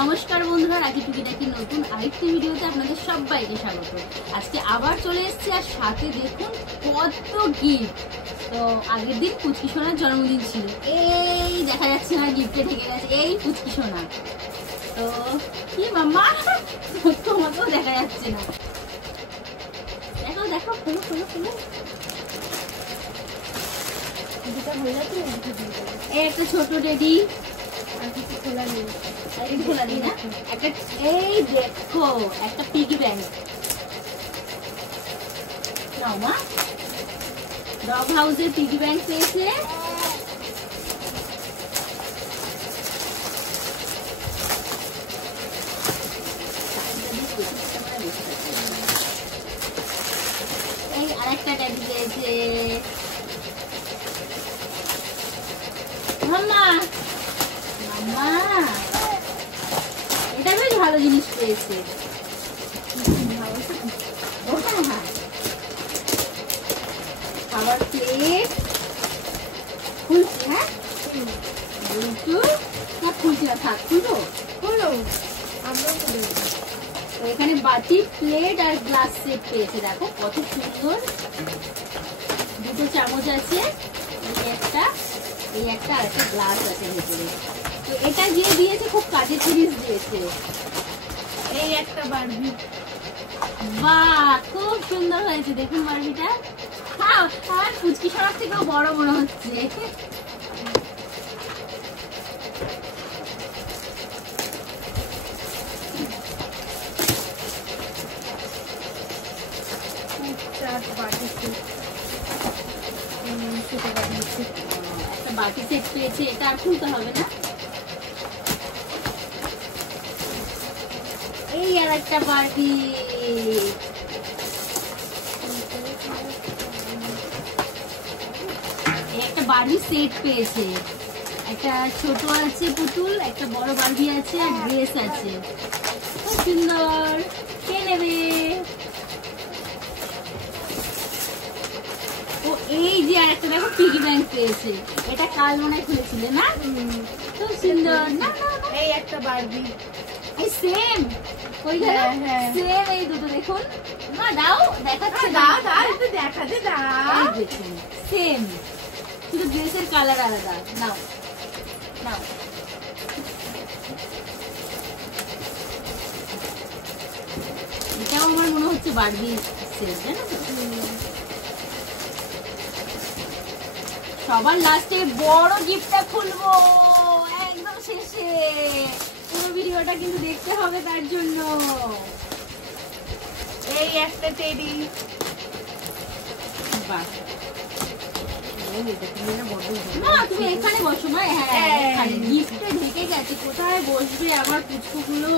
নমস্কার বন্ধুরা, রাখি টুকিটাকি নতুন আরেকটি ভিডিওতে আপনাদের সবাইকে স্বাগত। আজকে আবার চলে এসেছি, আর সাথে দেখুন কত গিফট। তো আগের দিন পুচকি সোনার জন্মদিন ছিল, এই দেখা যাচ্ছে না, গিফটে ঢেকে গেছে এই পুচকি সোনা। তো কি মাম্মা, তোমাকেও দেখা যাচ্ছে না, দেখো দেখো, খুলো খুলো খুলো। এই একটা ছোট টেডি, এই দেখো একটা পিগি ব্যাংক। নাও মা, ডগ হাউসের পিগি ব্যাংক পেয়েছে। এই আরেকটা ট্যাডি পেয়েছে মাম্মা। মাম্মা এটা বেশ ভালো জিনিস পেয়েছে। খাবার প্লেট খুলছি, হ্যাঁ না খুলছি না, থাক খুলবো। এখানে বাটি, প্লেট আর গ্লাস সেট পেয়েছে, দেখো কত সুন্দর। দুটো চামচ আছে, এই একটা আর একটা গ্লাস আছে ভেতরে। তো এটা দিয়ে দিয়েছে, খুব কাজের জিনিস দিয়েছে। এই একটা বারবি, বাহ খুব সুন্দর হয়েছে, দেখুন বারবিটা। হ্যাঁ, আর পুচকি সোনার থেকেও বড় মনে হচ্ছে। একটা বাটি সেট পেয়েছে, এটা আর খুলতে হবে না। এই আর একটা বাটি, একটা বাড়ি সেট পেয়েছে। একটা ছোট আছে পুতুল, একটা বড় বাড়ি আছে, আর ড্রেস আছে, খুব সুন্দর। কে নেবে? ও এই যে আর একটা দেখো পিগি ব্যাংক পেয়েছে, এটা কাল মনে খুলেছিল না, খুব সুন্দর। না এই একটা বারবি, এই সেম কই গেল? সেম এই দুটো দেখুন মা, দাও দেখাচ্ছে, দাও দাও একটু দেখাতে দাও। দেখুন সেম, শুধু ড্রেসের কালার আলাদা। নাও নাও, এটাও আমার মনে হচ্ছে বারবি সেট, জানো তো। সবার লাস্টে বড় গিফটটা খুলবো একদম শেষে, পুরো ভিডিওটা কিন্তু দেখতে হবে তার জন্য। এই একটা টেডি, বাহ মা তুমি এখানে বসো মা। হ্যাঁ এখানে গিফটটা ঢেকে গেছে, কোথায় বসবে আমার পুচকুগুলো।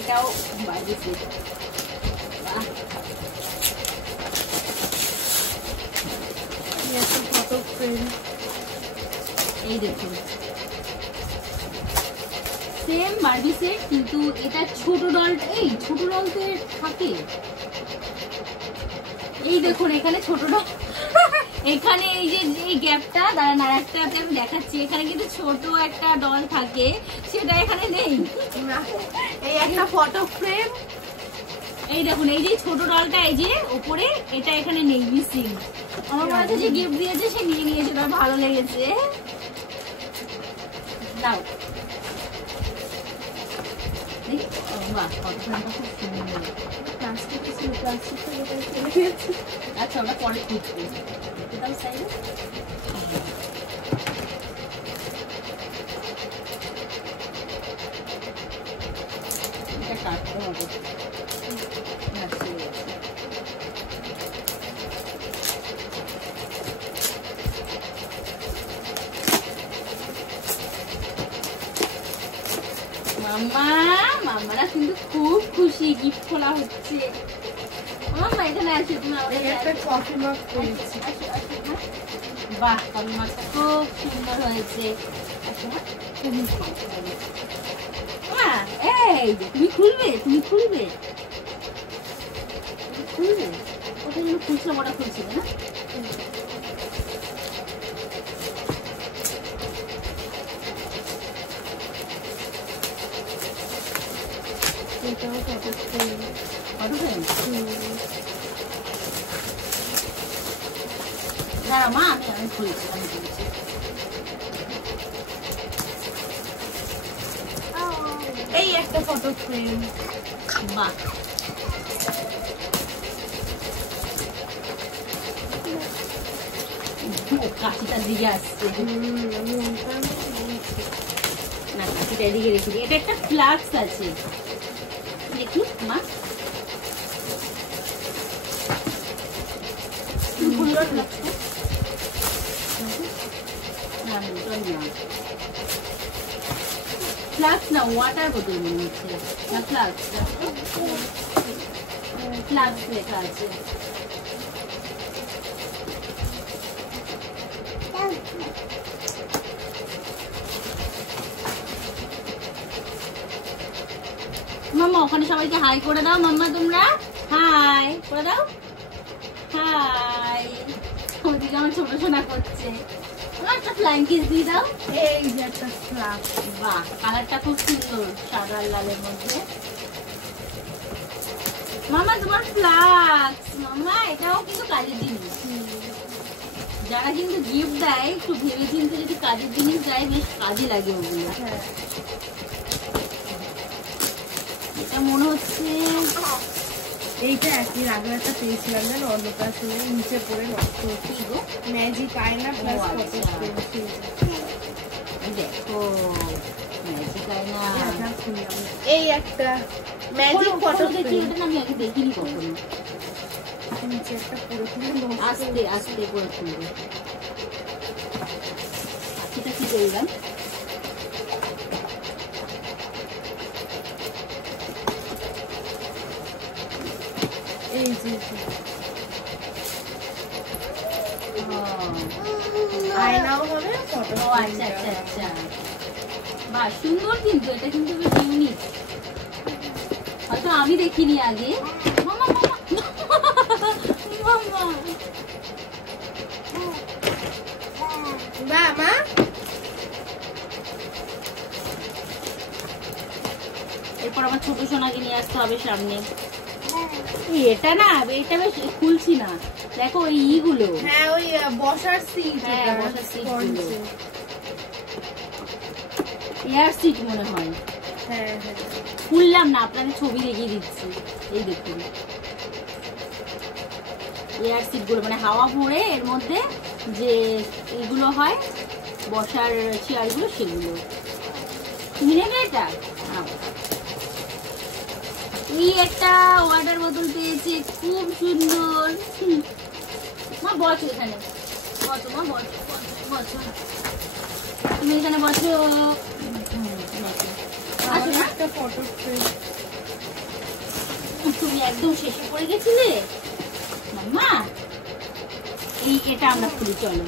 এটাও বাইরে সেট, বাহ ফটো ফ্রেম। এই দেখুন সেম বারবি সেট, কিন্তু এটা ছোট ডলটা, এই ছোট ডলতে থাকে। এই দেখুন এখানে ছোট ডল, এখানে এই যে এই গ্যাপটা, দাঁড়ান আর একটা আমি দেখাচ্ছি, এখানে কিন্তু ছোট একটা ডল থাকে, সেটা এখানে নেই। এই একটা ফটো ফ্রেম। এই দেখুন এই যে ছোট ডলটা, এই যে উপরে, এটা এখানে নেই, মিসিং। আমার মনে হচ্ছে যে গিফট দিয়েছে সে নিয়ে নিয়েছে, তার ভালো লেগেছে। দাও, আচ্ছা আমরা পরে খুঁজবো। এটা কাটতে হবে। মাম্মা, মাম্মারা কিন্তু খুব খুশি, গিফট খোলা হচ্ছে। মাম্মা এখানে আসো, তুমি আমাদের একটা কফি মগ পেয়েছি। বাহ কফি মগটা খুব সুন্দর হয়েছে। এই তুমি খুলবে, তুমি খুলবে, খুলবে, ওটা খুলছিল, ওটা খুলছিল না। ফটো ফ্রেম দাঁড়া মা, আমি খুলছি, আমি খুলছি। এই একটা ফটো ফ্রেম। বাহ, কাঁচিটা দিকে আসছে না, কাঁচিটা এদিকে রেখে দিই। এটা একটা ফ্লাক্স আছে, দেখি মা, সুন্দর ফ্লাক্সটা। না ফ্লাক্স না, ওয়াটার বোতল মনে হচ্ছে না, ফ্লাক্স, ফ্লাক্স লেখা আছে। মাম্মা ওখানে সবাইকে হাই করে দাও, মাম্মা তোমরা হাই করে দাও, হাই। ওদিকে আমার ছোট সোনা করছে, আমার একটা ফ্লাইং কিস দিয়ে দাও। এই যে একটা ফ্লাক্স। বাহ, কালারটা খুব সুন্দর, সাদা আর লালের মধ্যে। মামা তোমার ফ্লাক্স, মামা এটাও কিন্তু কাজের জিনিস। যারা কিন্তু গিফট দেয় একটু ভেবে চিন্তে যদি কাজের জিনিস দেয়, বেশ কাজে লাগে ওগুলো। এটা মনে হচ্ছে এইটা একদিন আগে একটা পেয়েছিলাম জানো, অন্নপ্রাশনে, নিচে পড়ে নষ্ট হচ্ছে গো। ম্যাজিক আয়না প্লাস ফটো ফ্রেম। দেখো ম্যাজিক আয়না, এই একটা ম্যাজিক ফটো দেখি, ওটা না আমি আগে দেখিনি কখনো। নিচে একটা পুরোপুরি আস্তে আস্তে করে খুলবো। পাখিটা কি করলাম, এই যে আয়নাও হবে, ফটো। ও আচ্ছা আচ্ছা আচ্ছা, বাহ সুন্দর, কিন্তু এটা কিন্তু বেশ ইউনিক, হয়তো আমি দেখিনি আগে। মামা মামা মামা, বা মা এরপর আমার ছোট সোনাকে নিয়ে আসতে হবে সামনে। এটা না, এটা বেশ খুলছি না, দেখো ওই ইগুলো। হ্যাঁ, ওই বসার সিট। হ্যাঁ, বসার সিট গুলো, এয়ার সিট মনে হয়। হ্যাঁ হ্যাঁ, খুললাম না, আপনাদের ছবি দেখিয়ে দিচ্ছি। এই দেখুন এয়ার সিট গুলো, মানে হাওয়া ভরে এর মধ্যে যে এগুলো হয় বসার চেয়ার গুলো, সেগুলো। তুমি নেবে এটা? এই একটা ওয়াটার বোতল পেয়েছি, খুব সুন্দর। মা বসো এখানে, বসো মা, বসো বসো, তুমি এখানে বসো। আসো না, একটা ফটো ফ্রেম। তুমি একদম শেষে পড়ে গেছিলে মাম্মা। এই এটা আমরা খুলি, চলো।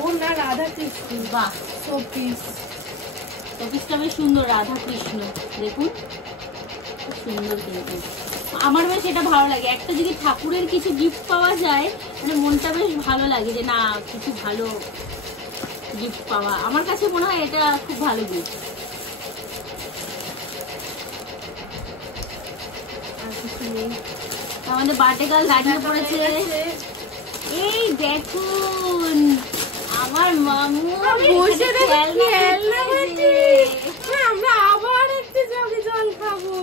ও না, রাধা কৃষ্ণ। বাহ, শোপিস। শোপিসটা বেশ সুন্দর, রাধা কৃষ্ণ, দেখুন খুব সুন্দর। কিন্তু আমার বেশ এটা ভালো লাগে, একটা যদি ঠাকুরের কিছু গিফট পাওয়া যায়, মানে মনটা বেশ ভালো লাগে যে না কিছু ভালো গিফট পাওয়া। আমার কাছে মনে হয় এটা খুব ভালো গিফট। আমাদের বার্থডে গার্ল দাঁড়িয়ে পড়েছে। এই দেখুন আমার মামু বসে খেলনা পেয়েছে। আমরা আবার একটু জগে জল খাবো।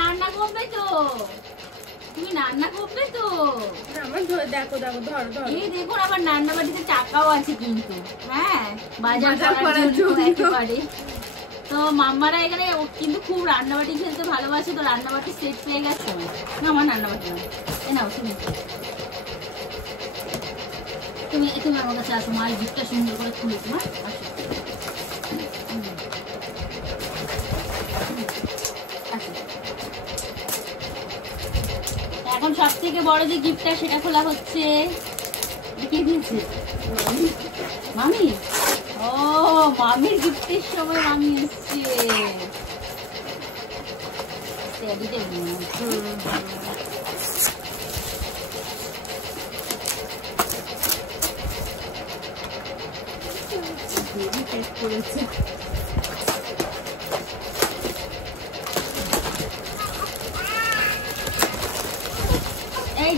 রান্না করবে তো, তুমি রান্না করবে তো? আমার দেখো দেখো, ধরো ধরো। এই দেখুন আমার রান্না বাড়িতে টাকাও আছে কিন্তু, হ্যাঁ বাজার করার করার জন্য জন্য। একেবারে। তো মাম্মারা এখানে কিন্তু খুব রান্নাবাটি খেলতে ভালোবাসে, তো রান্নাবাটি সেট পেয়ে গেছে। না আমার রান্নাবাটি না, এ নাও তুমি, তুমি তুমি আমার কাছে আসো, মায়ের গিফটটা সুন্দর করে খুলে তোমার আসো। এখন সব থেকে বড় যে গিফটটা সেটা খোলা হচ্ছে। কে দিয়েছে? মামি। ও মামির গিফটের সময় মামি এসছে। করেছে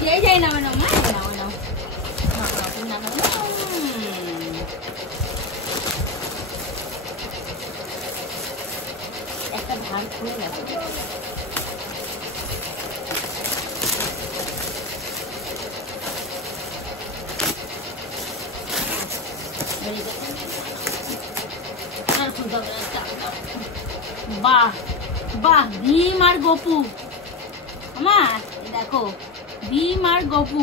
যে যাই না নাও মা, নাও নাও তুমি না খাও। একটা ভাগ খুলে গেছে। বাহ বাহ, ভীম আর গপু, আমার দেখো ভীম আর গপু,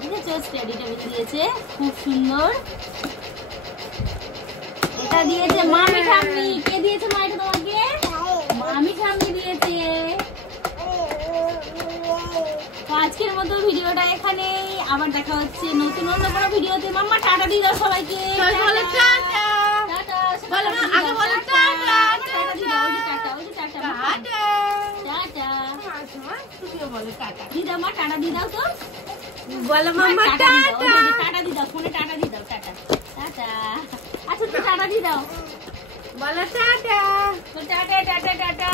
বুঝেছো? স্টাডি টেবিল দিয়েছে খুব সুন্দর। এটা দিয়েছে মামি ঠাম্মি। কে দিয়েছে মা এটা তোমাকে? মামি ঠাম্মি দিয়েছে। তো আজকের মতো ভিডিওটা এখানেই, আবার দেখা হচ্ছে নতুন অন্য কোনো ভিডিওতে। মাম্মা টাটা দিয়ে দাও সবাইকে। বলো টাটা। টাটা বলো মা, আগে বলো টাটা। টাটা দিয়ে দাও, ওই যে টাটা, ওই যে টাটা টাটা। টাটা তুমিও বলো টাটা। দিয়ে দাও মা, টাটা দিয়ে দাও তো। বলো মাম্মা টাটা দিয়ে দাও, টাটা। ওই যে টাটা দিয়ে দাও, ফোনে টাটা দিয়ে দাও, টাটা টাটা। আচ্ছা তুমি টাটা দিয়ে দাও, বলো টাটা। Tata tata tata.